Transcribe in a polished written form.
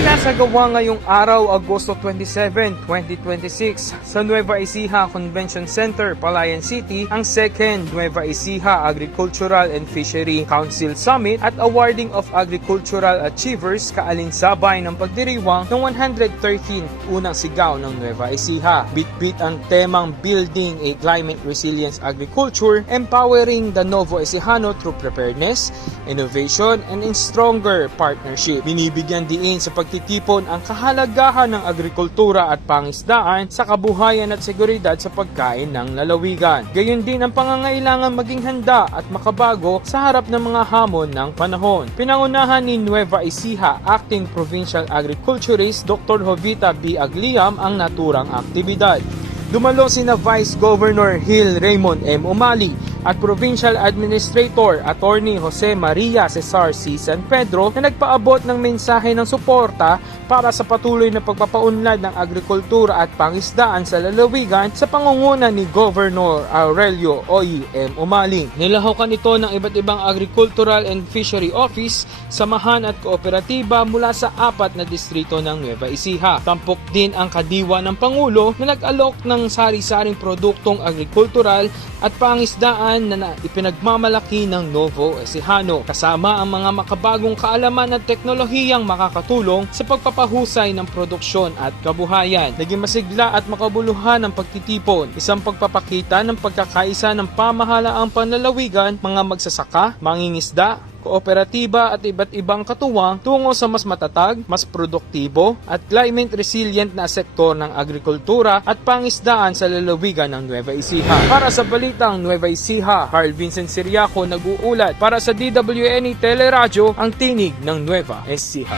Sinasagawa ngayong araw, Agosto 27, 2026 sa Nueva Ecija Convention Center, Palayan City, ang second Nueva Ecija Agricultural and Fishery Council Summit at Awarding of Agricultural Achievers kaalinsabay ng pagdiriwang ng 113 unang sigaw ng Nueva Ecija. Bitbit ang temang Building a Climate Resilience Agriculture, Empowering the Novo Ecijano through Preparedness, Innovation, and in Stronger Partnership. Binibigyan diin sa pagtitipon ang kahalagahan ng agrikultura at pangisdaan sa kabuhayan at seguridad sa pagkain ng lalawigan. Gayon din ang pangangailangan maging handa at makabago sa harap ng mga hamon ng panahon. Pinangunahan ni Nueva Ecija Acting Provincial Agriculturist Dr. Jovita B. Agliam ang naturang aktibidad. Dumalo sina Vice Governor Gil Raymond M. Umali at Provincial Administrator Attorney Jose Maria Cesar C. San Pedro na nagpaabot ng mensahe ng suporta para sa patuloy na pagpapaunlad ng agrikultura at pangisdaan sa lalawigan sa pangunguna ni Governor Aurelio Oy M. Umaling. Nilahukan ito ng iba't ibang Agricultural and Fishery Office, samahan at kooperatiba mula sa 4 na distrito ng Nueva Ecija. Tampok din ang kadiwa ng Pangulo na nag-alok ng sari-saring produktong agrikultural at pangisdaan na ipinagmamalaki ng Novo Ecijano, kasama ang mga makabagong kaalaman at teknolohiyang makakatulong sa pagpapahusay ng produksyon at kabuhayan. Naging masigla at makabuluhan ang pagtitipon, isang pagpapakita ng pagkakaisa ng pamahalaang panlalawigan, mga magsasaka, mangingisda, kooperatiba at iba't ibang katuwang tungo sa mas matatag, mas produktibo at climate resilient na sektor ng agrikultura at pangisdaan sa lalawigan ng Nueva Ecija. Para sa balitang Nueva Ecija, Carl Vincent Siriaco nag-uulat para sa DWNE Teleradyo, ang tinig ng Nueva Ecija.